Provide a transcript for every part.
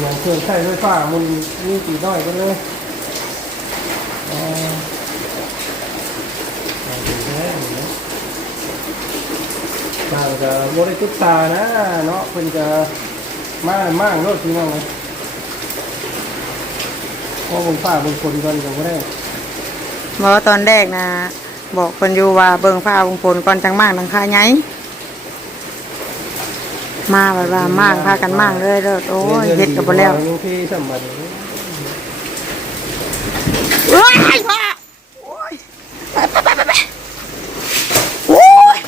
อย่างเครื่องใช้ไฟฟ้ามันมีตีน้อยกันเลยแท้เนางจะบริจุกตานะเนาะเพิ่นจะมากมากรถพี่น้องเลยพราะบนฟ้าบนคนกันก็บ่ได้บอกว่าตอนแรกนะบอกคนอยู่ว่าเบิ่งฟ้าบิ่งฝนก่อนจังมากนังคาไง มาแบบว่ามากพากันมากเลยเด้อโอ้ยเฮ็ดกับบ่แล้วยังพี่สมบัติเอ้ยพ่อโอ้ยไปไปไปไปไปโอ้ย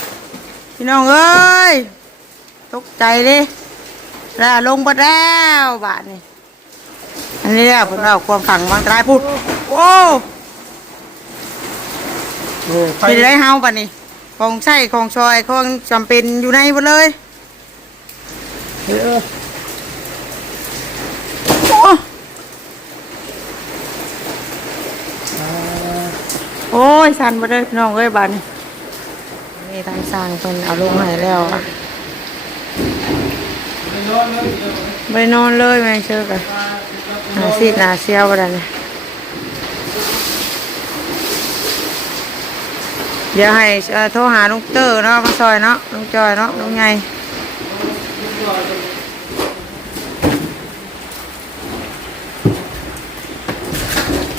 พี่น้องเอ้ยตกใจเลยแล้วลงไปแล้วบาทนี่อันนี้แหละผมเอาความฝังวางตรายพูดโอ้เออไฟที่ได้เฮาบัดนี้ของใช้ของซอยของจำเป็นอยู่ในหมดเลย เออโอ้อ่าโอ้ยสั่นไปเลยพี่น้องเอ้ยบาดนี้นี่ทางสร้างเพิ่นเอาลงให้แล้วอะไม่นอนเลยเดี๋ยวไปนอนเลยแม่งเชื่อกันหาซีดหนาเซียวกันเลยเดี๋ยวให้เอ่อโทรหาลุงเตอร์เนาะมาซอยเนาะลุงจอยเนาะลุงไง ป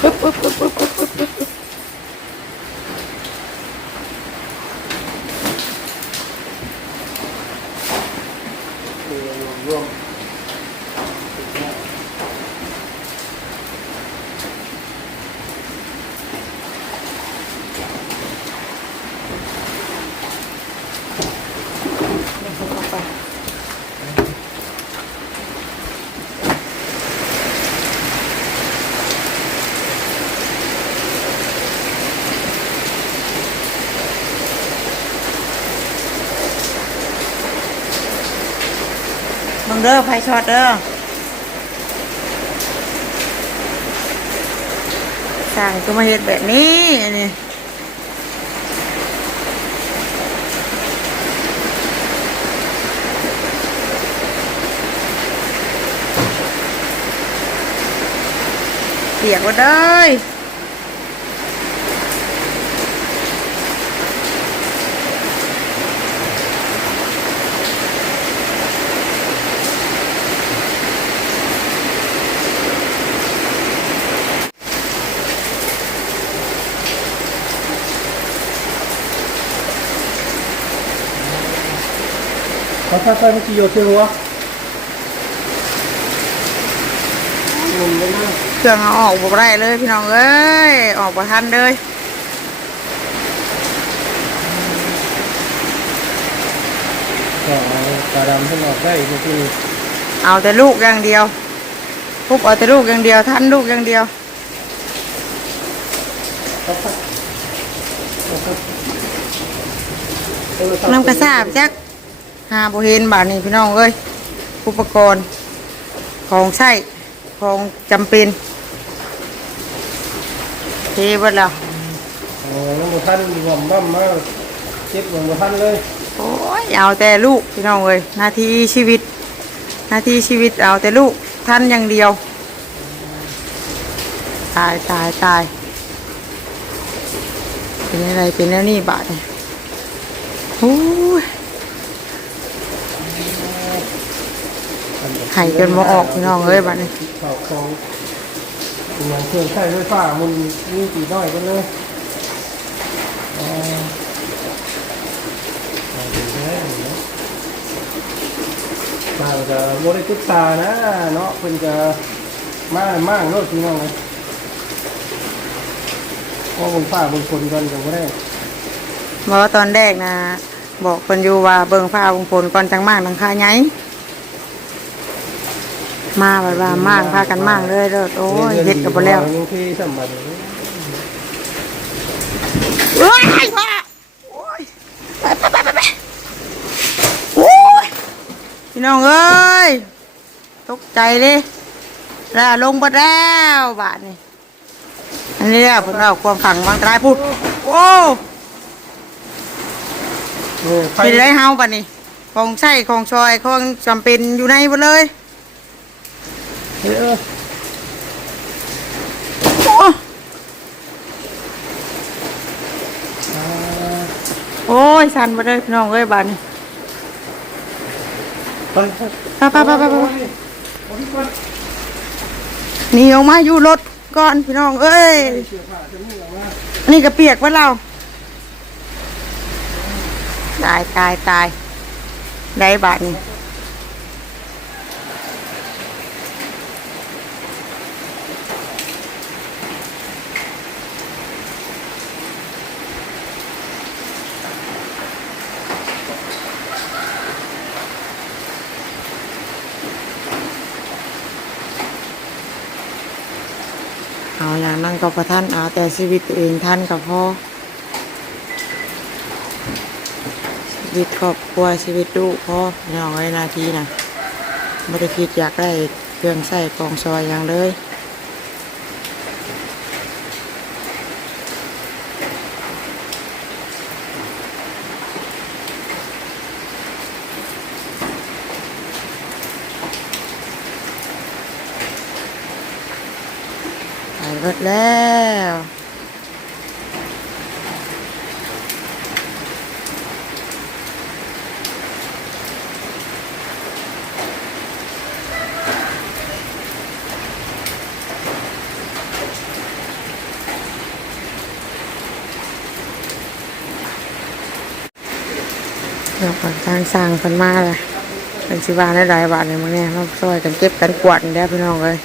ึ๊บปึ๊บปึ๊บปึ๊บปึ๊บปึ๊บปึ๊บ รวม มึง เด้อไฟช็อตเด้อสั่งก็มาเฮ็ดแบบนี้นี่เปียกก็ได้ เขาถ้าใส่เมื่อกี้โยเชื่อหัวงงเลยนะเครื่องเอาออกบ่ได้เลยพี่น้องเอ้ย ออกบ่ทันเลยก็เอาตาดำขึ้นออกได้เมื่อกี้เอาแต่ลูกอย่างเดียวปุ๊บเอาแต่ลูกอย่างเดียว ทันลูกอย่างเดียวครับครับครับเออคบน้ำกระซาบจัก หาบ่เห็นบาดนี้พี่น้องเอ้ยอุปกรณ์ของใช้ของจำเป็นเทเบิดแล้วโอ้ยมันบ่ทันหว่ำบ้ำมาเจ็บมันบ่ทันเลยโอ้ยเอาแต่ลูกพี่น้องเอ้ยหนาทีชีวิตหนาทีชีวิตเอาแต่ลูกท่านอย่างเดียว ตายตายตายเป็นอะไรเป็นแล้วนี่บาทเนี่ยโอ้ย ไข่จนบ่ออกพี่น้องเอ้ยบัดนี้เข่าของอย่างเครื่องใช้ไฟฟ้ามันมีตีน้อยกันเลยเอ่อเอาถึงแท้เนาะทางจะบริจุกตานะเนาะเพิ่นจะมามากรถพี่น้องเลยเพราะบนฟ้าบนคนกันก็บ่ได้บอกว่าตอนแรกนะบอกคนอยู่ว่าเบิ่งฟ้าบิ่งฝนก่อนจังมากนังคาไง มาแบบว่ามากพากันมากเลยเด้อโอ้ยเฮ็ดกับบ่แล้วยังพี่สมบัติเอ้ยพ่อโอ้ยไปไปไปไปไปโอ้ยพี่น้องเอ้ยตกใจเลยแล้วลงไปแล้วบาทนี่อันนี้แหละผมเอาความฝังวางตรายพูดโอ้เออไฟที่ได้เฮาบัดนี้ของใช้ของซอยของจำเป็นอยู่ในหมดเลย เออโอ้อ่าโอ้ยสันมาเลยพี่น้องเอ้ยบานไปไปไปไปไปไปไปเอาพี่อนหนีอกมาอยู่รถก่อนพี่น้องเอ้ยนี่ก็เปียกไว้เราตายตายตายได้บาทนี่ กับพระท่านเอาแต่ชีวิตตัวเองท่านกับพ่อชีวิตครอบครัวชีวิตลูกพ่อน้องไว้นาทีนะไม่ได้คิดอยากได้เครื่องใส่กองซอยอย่างเลย แล้ว เดี๋ยวก่อนทางสร้างคนมาเลยเป็นสิบาได้หลายบาทเลยมั้งเนี่ยมาซอยกันเก็บกันกวาดได้พี่น้องเลย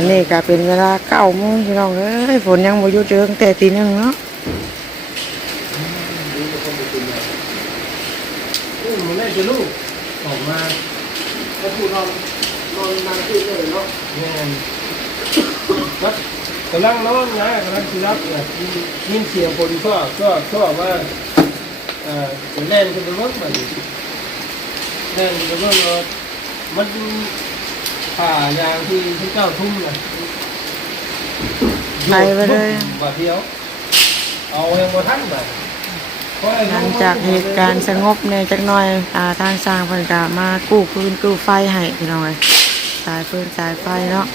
อนนี้ก็เป็นเวลาเก้าโมงพี่น้องเอ้ยฝนยังบ่หยุดเดืองแต่ตีหนึ่งเนาะอืมมันได้จะลูกออกมาก็พูดนอนนอนนานขึ้นเลยเนาะแม่นวัดกำลังนอนนะกำลังสิรับเนี่ยยินเสียงคนก็ก็ก็ว่าเอ่อจะแล่นขึ้นไปรถมาดิแล่นขึ้นไปรถว่ามัน ผ่ายางที่ที่เก้าทุ่มน่ะไปไปเลยว่าเที่ยว เอาเองมาทันแบบหลังจากเหตุการณ์สงบเนี่ยจักหน่อยอ่าทางสร้างเพิ่นก็มากู้พื้นกู้ไฟให้พี่น้องเอ้ยสายพื้นสายไฟเนาะ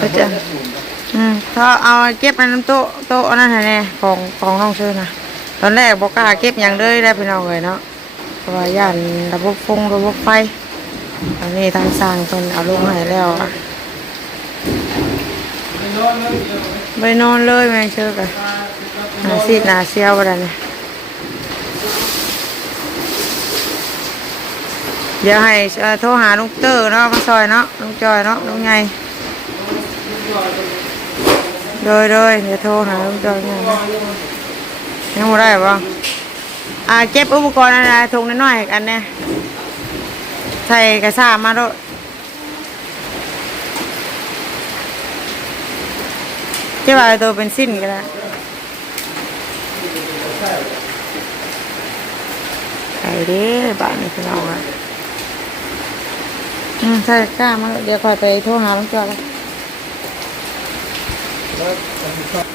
ก็จะอืมเขาเอาเก็บอันน้ำโต๊ะโต๊ะอันนั่นให้แน่ของของน้องเชิญนะตอนแรกบอกกล้าเก็บอย่างเลยได้พี่น้องเลยเนาะ เพราะว่าย่านระบบฟงระบบไฟอันนี้ทางสร้างเพิ่นเอาลงให้แล้วอะไปนอนเลยแม่เชื่อกันหาซีดหนาเซียวกันเนี่ยเดี๋ยวให้โทรหาลุงเตอร์เนาะมาซอยเนาะลุงจอยเนาะลุงไงโดยโดยเดี๋ยวโทรหาลุงจอยเนี่ยนะยังไม่ได้บ่ อ่าเก็บอุปกรณ์อะไรถุงน้อยๆกันเนี่ยใส่กระซ่ามาด้วยเจ้าว่าตัวเป็นสิ้นก็ได้ไอ้เด้บ้านนี้พี่น้องอะอืมใส่กล้ามาเดี๋ยวคอยไปโทรหาลุงจอยกันใ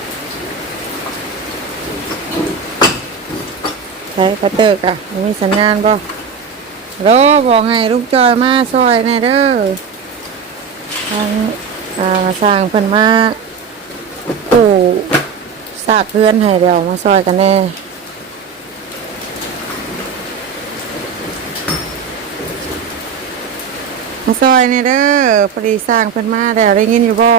ช้พัตเตอร์กะมีสัญญาณบ่โลบอกให้ลูกจอยมาซอยแน่เด้อทางอ่าสร้างเพิ่นมาปูสาดเพื่อนให้เดี๋ยวมาซอยกันแน่มาซอยแน่เด้อพอดีสร้างเพิ่นมาแล้วได้ยินอยู่บ่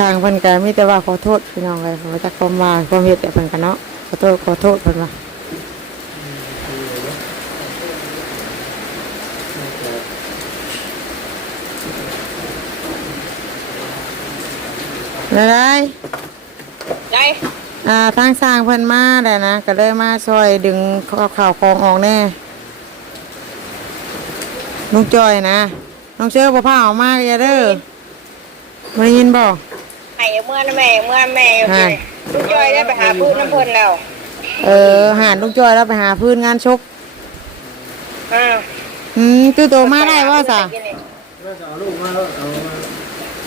ช่างเพิ่นก็มีแต่ว่าขอโทษพี่น้องเลยขอจากความว่าความเฮ็ดแต่เพิ่นกันเนาะขอโทษขอโทษเพิ่นว่าเลยได้ได้อ่าทางสร้างเพิ่นมาแล้วนะก็เลยมาช่วยดึงข้าวข่าวของออกแน่น้องจอยนะน้องเชื่อบ่พาออกมาอย่าเด้อบ่ได้ยินบ่ ให้เมื่อนะแม่เมื่อแม่อยู่ฮะลูกจอยได้ไปหาพูดน้ำเพลินแล้ว เออหาลุงจอยแล้วไปหาพื้นงานชกอ่าอืมตู้โตมาได้บ่ซะน่าจะเอาลูกมาแล้วเอามา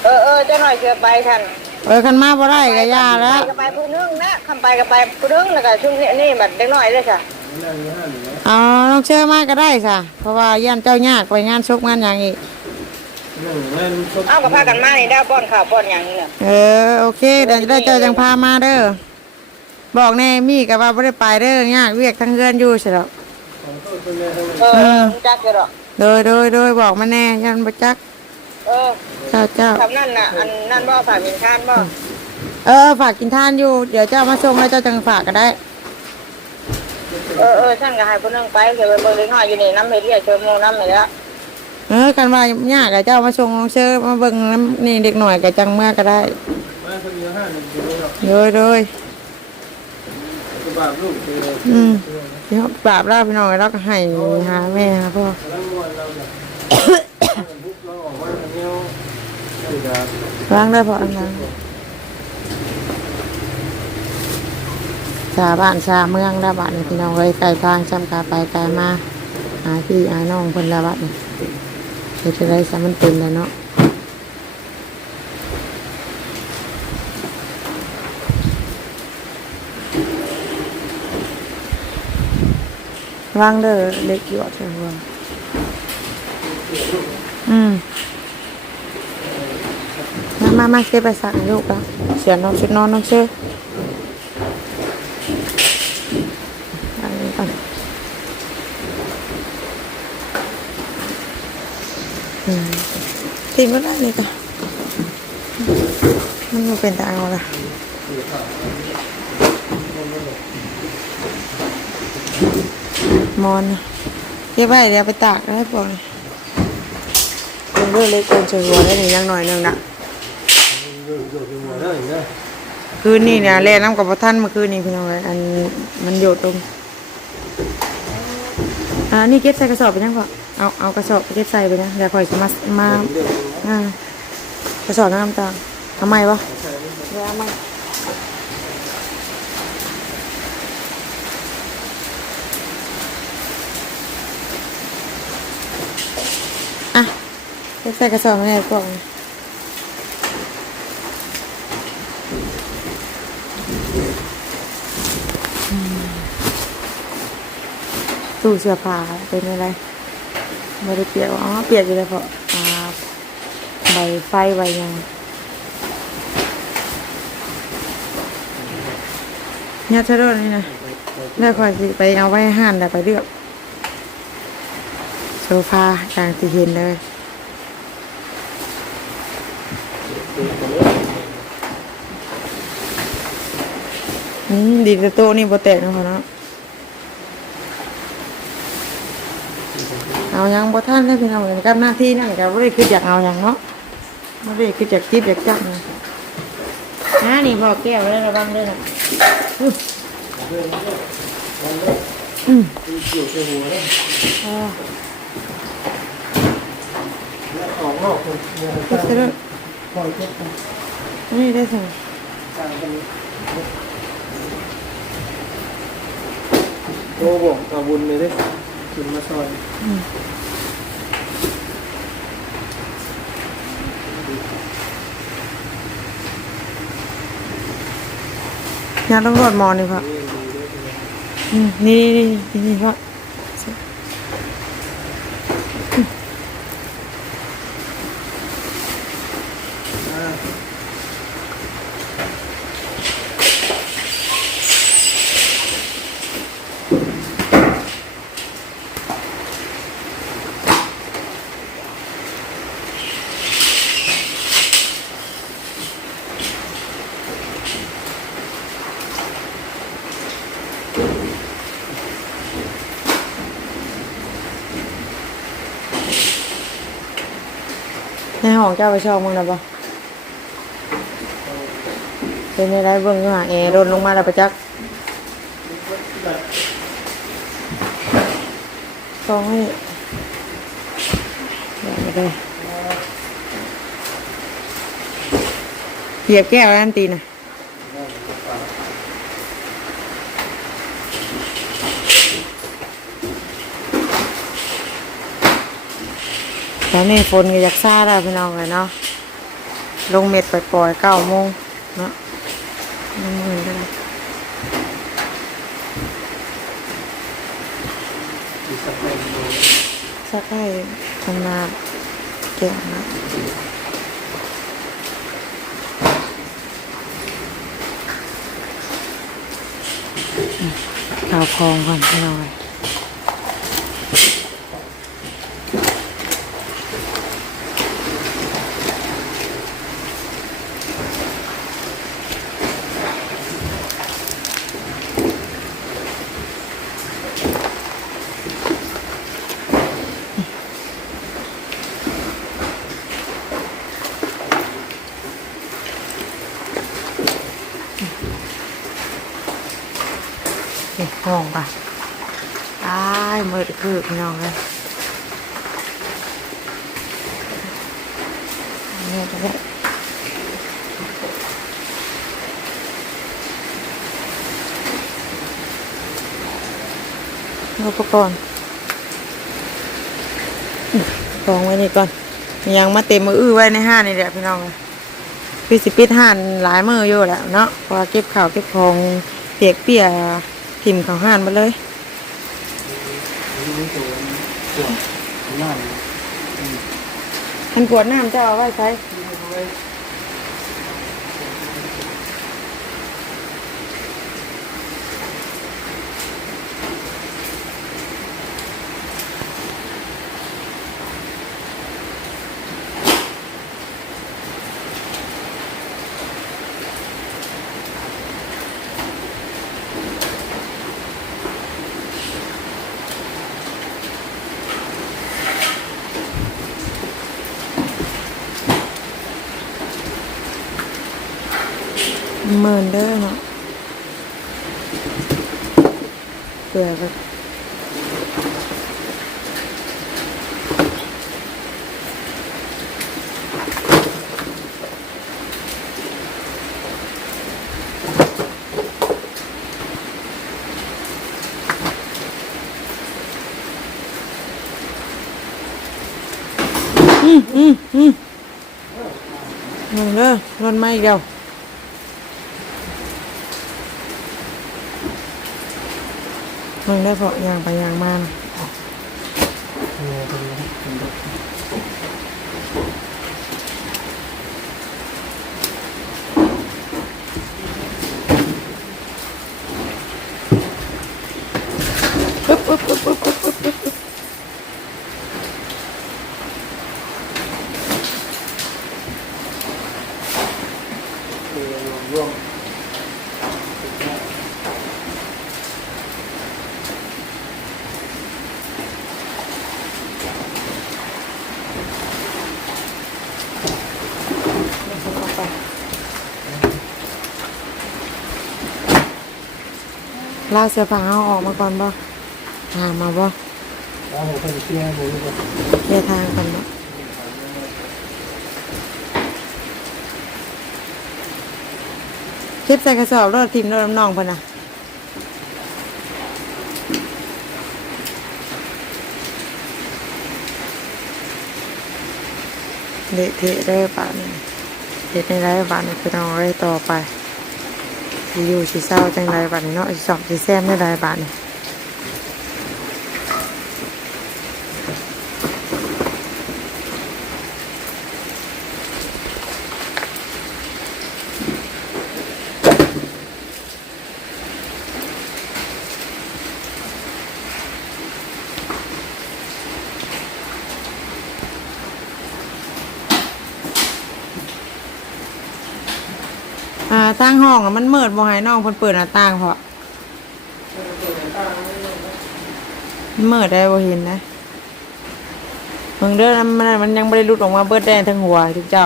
เออเออเจ้าหน่อยเชื่อไปท่านเออคันมาบ่ได้ก็ย่าแล้วไปก็ไปผู้นึงนะคำไปก็ไปผู้นึงแล้วก็ช่วงนี้นี่บัดเด็กน้อยเลยจ้ะนั่งอยู่ห้าหนึ่งนะเอาน้องเชื่อมาก็ได้ซะเพราะว่าย่านเจ้ายากไปงานชกงานหยังอีกนั่งนั่งชด เอากับพากันมานี่ได้ป้อนข้าวป้อนหยังนี่น่ะเออโอเคเดี๋ยวจะได้เจอจังพามาเด้อบอกแน่มีกับว่าไม่ได้ไปเด้อยากเวียกทั้งเรือนอยู่ใช่หรอของต้นเป็นไงทั้งเออจักอยู่หรอกโดยโดยโดยบอกมาแน่ยันประจักเออเจ้าเจ้าคำนั่นน่ะอันนั่นบ่ฝากมินทานบ่เออฝากกินทานอยู่ เดี๋ยวเจ้ามาส่งแล้วเจ้าจังฝากก็ได้เออเออท่านก็ให้ผู้นึงไปเดี๋ยวไปเบิ่งเด็กน้อยอยู่นี่น้ำเฮ็ดเรียกเชิญโมงน้ำนี่แล้วเออกันว่ายากกับเจ้ามาส่งเชื่อมาเบิ่งน้ำนี่เด็กหน่อยกับจังเมื่อก็ได้มาคนเดียวห้าหนึ่งเดียวเนาะโดยโดยบาดลูกเดียวอืมเดี๋ยวปราบราพี่น้องแล้วก็ให้หาแม่หาพ่อแล้ววันเราเนี่ยบุกเราอล้างได้พออันนั้นชาบ้านชาเมืองได้บ้านนี่พี่น้องเลยไกลทางจำกาไปไกลมาหาพี่หาน้องคนละบาดเนเลย เนาะวางเด้อเล็กหยอดใช่หัวอืมมามามาเก็บไปสักลูกแล้วเสียน้องชุดนอนน้องเชื่ออันนี้ก่อน อืมทิ้งก็ได้นี่ก่อนมันบ่เป็นตาเอาละมอนเก็บไว้เดี๋ยวไปตากได้ปล่อยเป็นเรื่องเล็กเกินเฉยหัวได้หนึ่งยังหน่อยหนึงนะอยู่อยู่อยู่หัวได้อีกนะคืนนี้เนี่ยแล่น้ำกับพระท่านเมื่อคืนนี้พี่น้องเลยอันมันโยดตรงอ่านี่เก็บใส่กระสอบไปยังพอ เอาเอากระสอบไปเก็บใส่ไปนะเดี๋ยวคอยจะมามาอ่ากระสอบน้ำตาลทำไมวะเดี๋ยวเอามาอะเก็บใส่กระสอบไม่ได้พวกนี้ตู้เสื้อผ้าเป็นอะไร ไม่ได้เปียกอ๋อเปียกอยู่เลยเพราะอ่าใบไฟใบยังเนี่ยเธอรู้นี่นะแล้คอยสิไปเอาไว้ห้านแล้ไปเลือกโซฟาอย่างที่เห็นเลยอืมดีแต่โตนี่บ่แตกนะพ่อเนาะ เอายังบ่ท่านเลยพี่น้องเหมือนกับหน้าที่นั่นก็บ่ได้คืออยากเอาหยังเนาะบ่ได้คืออยากคิดอยากจับนะนะนี่พอแก้วแล้วระวังด้วยนะอืมอยู่ที่หัวได้อ่าแล้วออกนอกคนเนี่ยเก็บเสร็จแล้วนี่ได้สั่งต่างกันโอ้บอกตาบุญเลยดิ กินมาซอยงานต้องรอดหมอนี่พ่ออืมนี่นี่นี่นี่พ่อ ห้องเจ้าไปชอบมึงนะบ่เป็นในไรเบิ่งอยู่ห่างแอร์โดนลงมาแล้วประจักษ์ต้องให้อย่าไปได้เหยียบแก้วแล้วอันตีนะ แตอนนี้ฝนก็อยากซาแล้วพี่น้องเลยเนาะลงเม็ดปล่อยๆเก้าโมงเนาะนเหมือนกันสักแป๊บนึงสักให้ทำนาเก่งนะอืมข่าวคลองก่อนพี่น้องเลย นี่ห้องป่ะอ้ายมืดคือพี่น้องเลยเนี่ยจะได้อุป กรณ์กองไว้นี่ก่อนยังมาเต็มมืออื้อไว้ในห้านนี่แหละพี่น้องเลยพี่สิปิดห้านหลายมืออยู่แหล้วเนาะเพอเก็บข่าวเก็บของเปียกเปียทิมเขาห้านมาเลยนี่ไม่ตัวตัวน้ำอันกวดน้ำจะเอาไว้ใช้ தேவை ừ, ừ, ừ. Ngon nữa, ngon may đâu พิ่งได้เพาะยางไปยางมานะปึ๊บปึ๊บปึ๊บปึ๊บปึ๊บปึ๊บปึ๊บร่วม ลากเสื้อผ้าเอาออกมาก่อนบ่หามาบ่แล้วผมเป็นเชียร์ผมก็เคลียร์ทางกันบ่คลิปใส่กระสอบรถทีมรถน้องพิ่นะเละเทะได้ป่ะนี่เฮ็ดในไรป่ะนี่คือเอาไว้ต่อไป อยู่สีเศร้าจังไรบาทนี้เนาะสอบสีแซมได้ไรป่ะนี่ ทางห้องอะมันมืดบ่ให้น้องเพิ่นเปิดหน้าต่างเพราะมืดได้บ่เห็นนะเบิ่งเด้อนมันมันยังบ่ได้หลุดออกมาเบิดแดงทั้งหัวทุกเจ้า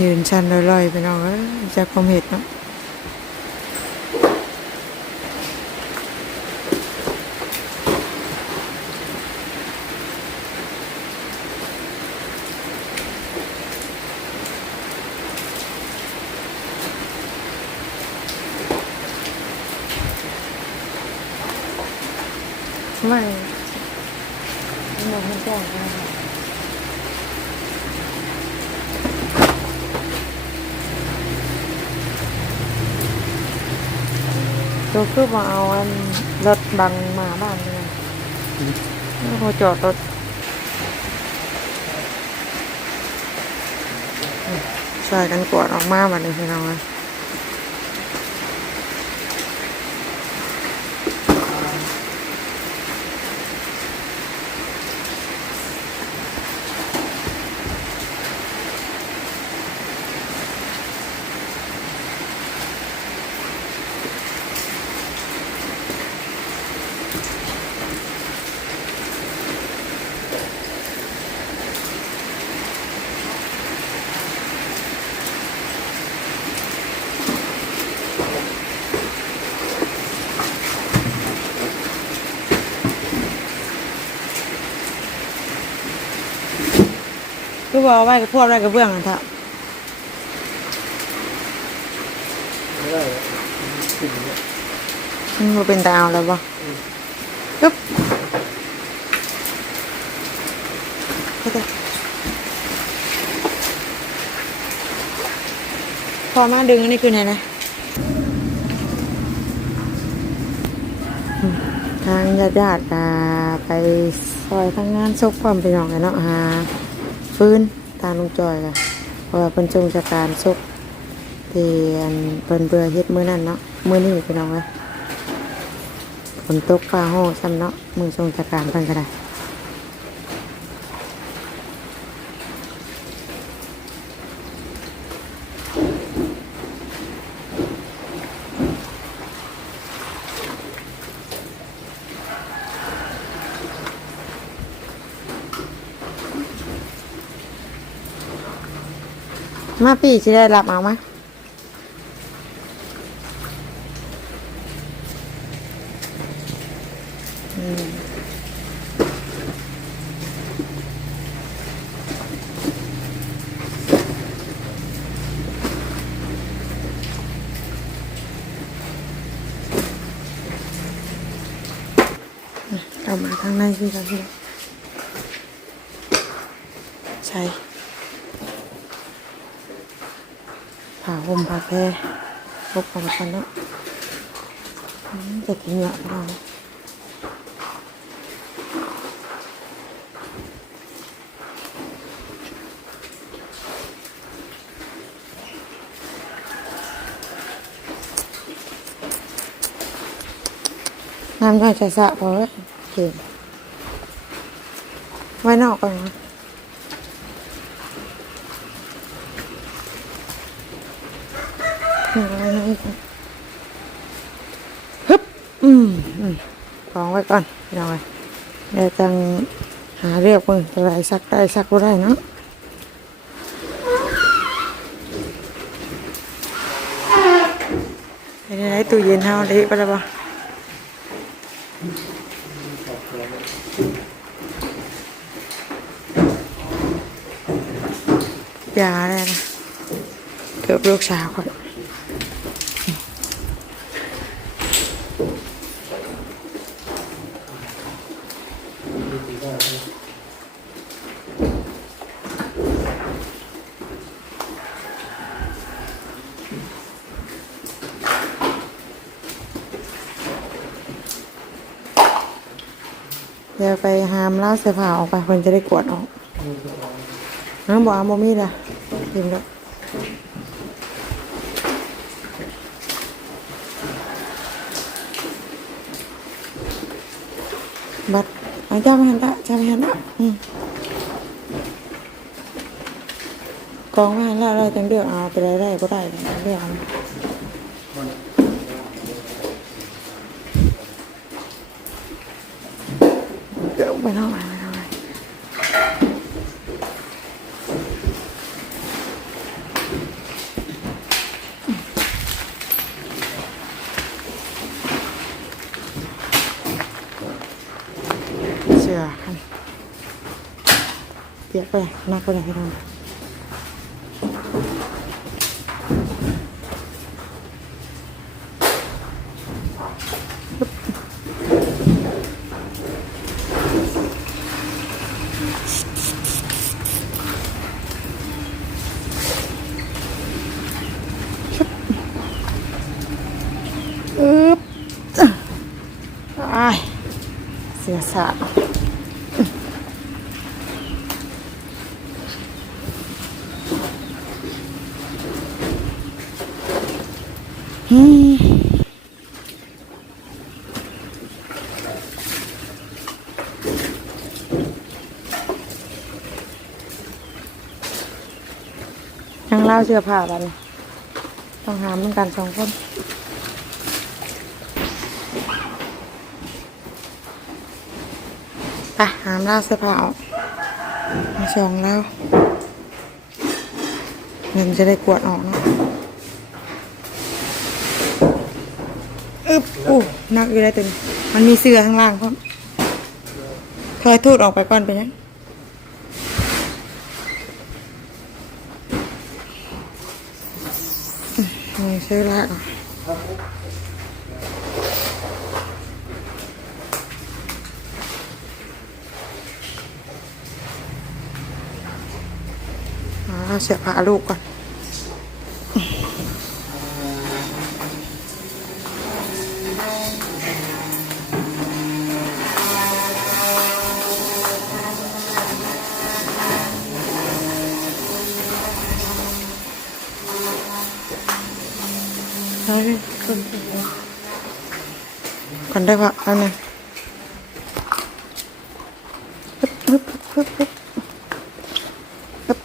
ยืนชันลอยๆไปน้องเอ้ยจากความเห็ดเนาะไม่ไม่บอกให้แจ้งนะคะ ตัวคือมาเอาอันรถบังมาบ้านเลยแล้วพอจอดรถใส่กันกวดออกมาบัดนี้พี่น้องเอ้ คือบอกเอาไว้กับพวกอะไรกับเบื้องนั่นเถอะไม่ได้ขึ้นเนี่ยมันบ่เป็นตาเอาแล้วบ่ปึ๊บเข้าใจพอมาดึงอันนี้คือไหนนะทางญาติญาติไปซอยทางงานซกความไปน้องกันเนาะหา ฟื้นตามลุงจอยค่ะเพราะว่าเป็นจงจากการซกที่อันเพิ่นเบื่อเฮ็ดมื้อนั้นเนาะมื้อนี้ไปน้องเลยฝนตกฟ้าห้องซ้ำเนาะมือทรงชะการเพิ่นก็ได้ มาพี่จะได้รับเอาไหมอืมเอามาทางในสิครับพี่ใช่ผ่าห่มผ่าแพรลบ กันกันเนาะจะกินเหยอะเราน้ำย่อยใส่สะพอแล้วเก่งไว้นอกก่อนน้อ งเอ้ยเดี๋ยวจังหาเรียกมึงจะได้ซักได้ซักก็ได้เนาะไอ้นี่ไอ้ตู้เย็นเฮาเละไปแล้วปะยาอะไรนะเกือบลูกสาวก่อน เดี๋ยไปหามเล่าเสื้อผ้าออกไปคนจะได้กวดออกน้ำบอกอาโมมี่ล่ะกินแล้วบัดเอาเจ้าไม่เหันละเจ้าไม่เหันละอืมกองไม่เหันละเราจังเดือกเอาไปได้ได้ก็ได้จังเดือกเอา มันเข้ามามัเข้ามาเสือคันเปียกไปน่ากไปไหนพี่น้อง ล่าเสื้อผ้าบัดนต้องหามเหมือนกันสองคนไปหามเล่าเสื้อผ้าออกมาสองเล่าเงินจะได้กวดออกเนาะอึบอู้นักอยู่ได้ตึงมันมีเสื้อข้างล่างพร้อมเคยทูดออกไปก่อนไปนยั งอืมนี่เสื้อลากอะอ่าเสียผ้าลูกก่อน นได้ปะอาหน่อยฮึบฮึบฮึบฮึบฮึบ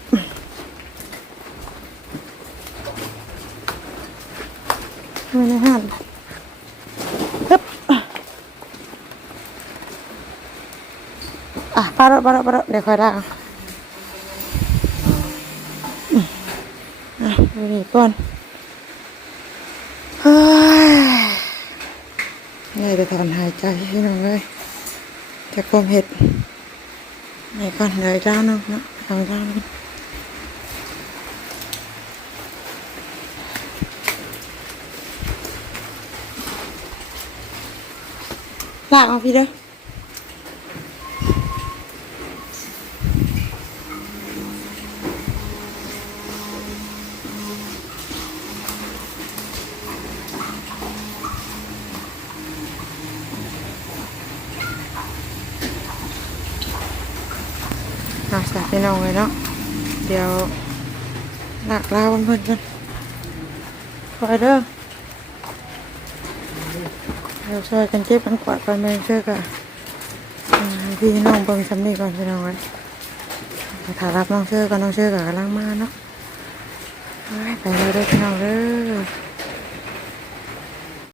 ไม่ได้ห้ามฮึบอะปาระปาระปาระเดี๋ยวคอยได้อะนี่ก่อน เฮ้ยเหนื่อยแต่ถอนหาย ใจพี่น้องเลยจะกลมเห็ดไหนก่อนเหนื่อยจ้านึงเนาะทางจ้านึงลากเอาพี่เด้อเอาสักพี่น้องเลยเนาะ เดี๋ยวหนักลาเพื่อนๆกันคอยเด้อเดี๋ยวช่วยกันเก็บกันกวาดกันไปเชื่อกันอ่าพี่น้องเบิ่งสำนีก่อนพี่น้องไว้ถ้ารับน้องเชื่อกันน้องเชื่อกันกำลังมาเนาะไปเลยเด้อพี่น้องเด้อ